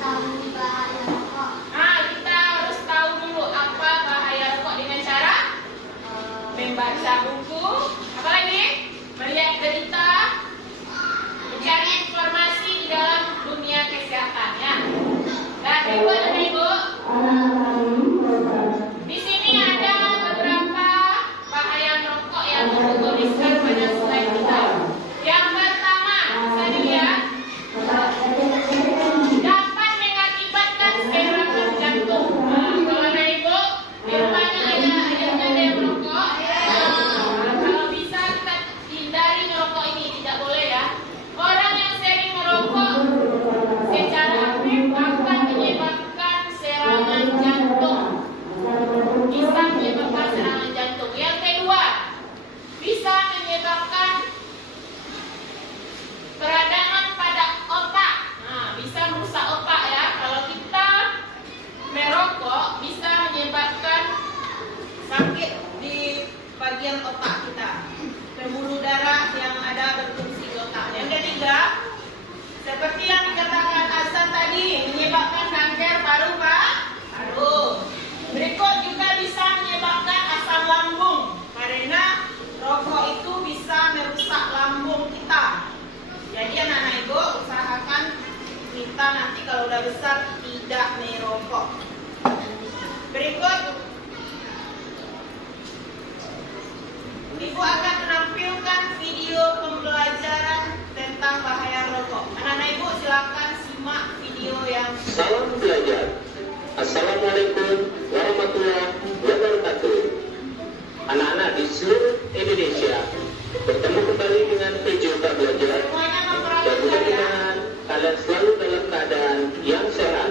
Nah, kita harus tahu dulu apa bahaya rokok dengan cara membaca buku, apalagi melihat berita, mencari informasi di dalam dunia kesehatan ya. Dan ibu dan ibu, di sini ada beberapa bahaya rokok yang tertuliskan pada slide kita. Yang pertama, bisa dilihat, dapat mengakibatkan serangan jantung. Nah, kalau ada ibu, di rumahnya ada yang merokok. Kalau bisa kita hindari merokok ini, tidak boleh ya. Orang yang sering merokok secara aktif akan menyebabkan serangan jantung. Bisa menyebabkan serangan jantung. Yang kedua, bisa menyebabkan peradangan pada otak. Nah, bisa merusak otak ya. Kalau kita merokok, bisa menyebabkan sakit di bagian otak kita, pembuluh darah yang ada berfungsi di otak. Yang ketiga, seperti yang dikatakan Hasan tadi, menyebabkan kanker paru-paru. Berikut juga bisa menyebabkan asam lambung, karena rokok itu bisa merusak lambung kita. Jadi anak-anak ibu usahakan kita nanti kalau udah besar tidak merokok. Berikut ibu akan menampilkan video pembelajaran tentang bahaya rokok. Anak-anak ibu silakan simak video yang Salam belajar. Assalamualaikum warahmatullahi wabarakatuh. Anak-anak di seluruh Indonesia, bertemu kembali dengan PJK Belajar. semuanya Dan memperhatikan ya. mudah-mudahan kalian selalu dalam keadaan yang sehat.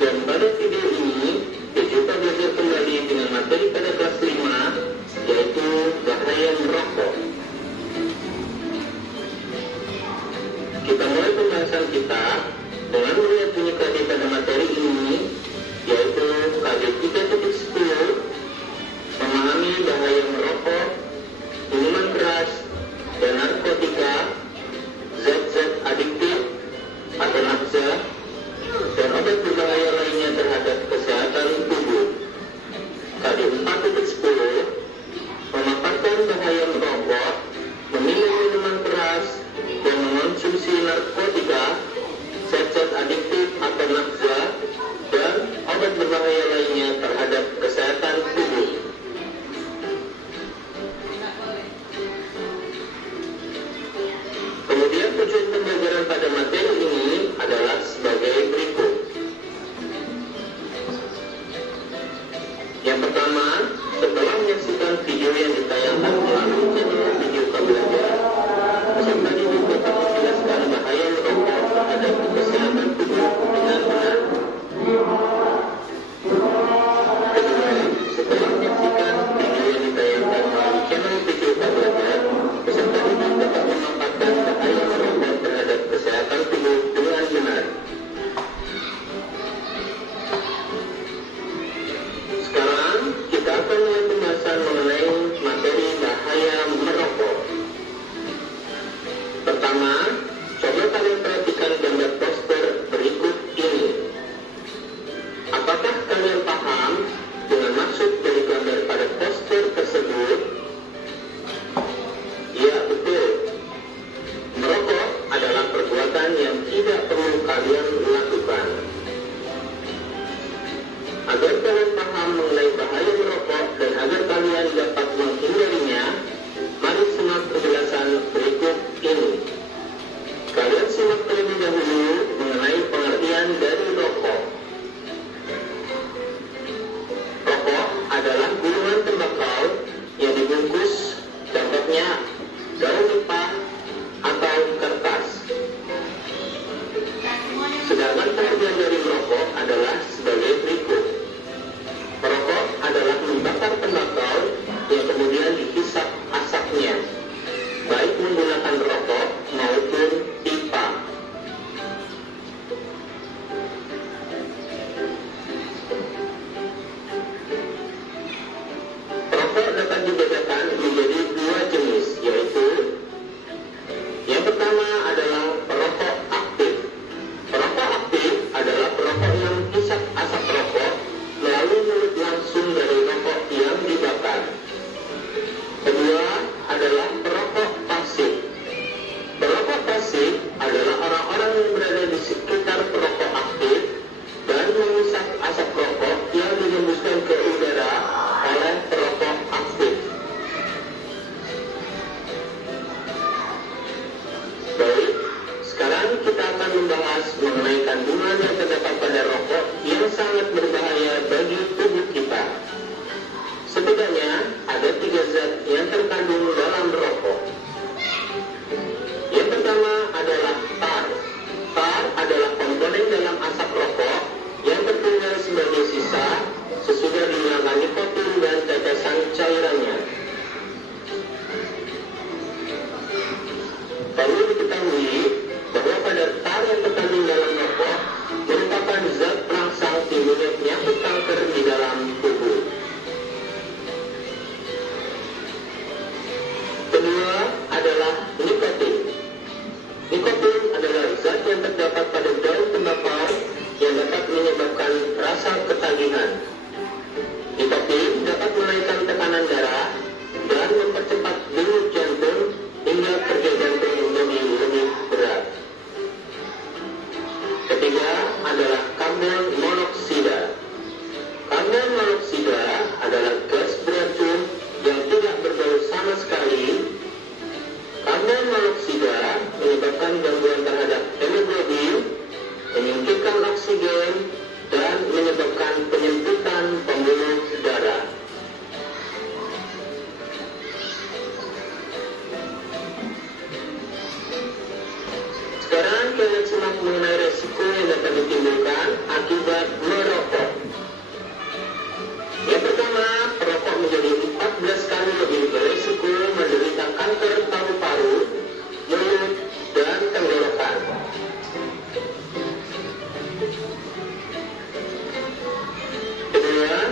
Dan pada video ini, PJK Belajar kembali dengan materi pada kelas 5, yaitu bahaya merokok. Kita mulai pembahasan kita dengan melihat bunyi KD pada materi ini, yaitu KD 3.10, memahami bahaya merokok, minuman keras, dan narkotika. ketagihan. Nikotin dapat menaikkan tekanan darah dan mempercepat denyut jantung hingga kerja jantung menjadi lebih berat. Ketiga adalah karbon monoksida. Karbon monoksida adalah gas beracun yang tidak berbau sama sekali. Karbon monoksida menyebabkan gangguan terhadap hemoglobin, menyingkirkan oksigen, dan menyebabkan penyempitan pembuluh darah. Sekarang kita simak mengenai resiko yang dapat ditimbulkan akibat merokok. Yang pertama, perokok menjadi 14 kali lebih beresiko menderita kanker paru-paru, mulut, dan tenggorokan. Kedua,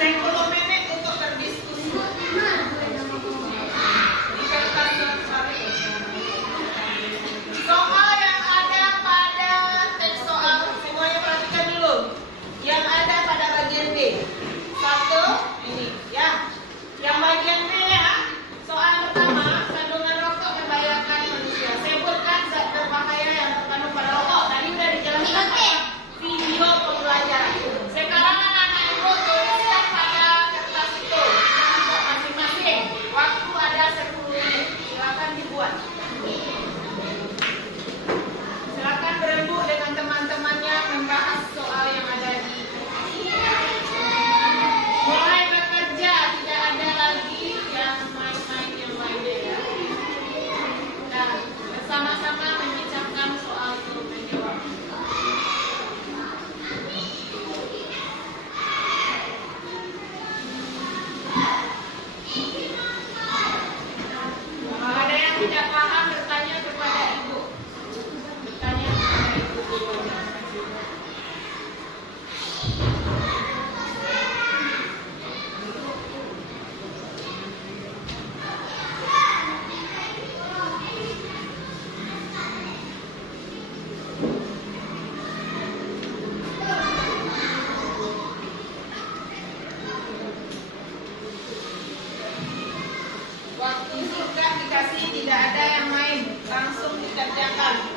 10 menit untuk berdiskusi. Soal yang ada pada teks soal, semuanya perhatikan dulu. Yang ada pada bagian B. Satu, ini ya. Yang bagian B ya. Soal pertama, kandungan rokok membahayakan manusia. Sebutkan zat berbahaya yang terkandung pada rokok. Tadi udah dijelaskan pada video pembelajaran. Sekarang anak-anak ibu tuliskan pada kertas itu masing-masing. Waktu ada 10 menit. Silakan dibuat. Silakan berembuk dengan teman-temannya membahas soal yang ada di mulai bekerja, tidak ada lagi yang main-main yang lainnya ya. Nah, bersama-sama memecahkan soal itu menjawab. Kalau ada yang tidak paham bertanya kepada ibu. Bertanya kepada ibu. Waktu singkat dikasih, tidak ada yang main, langsung dikerjakan.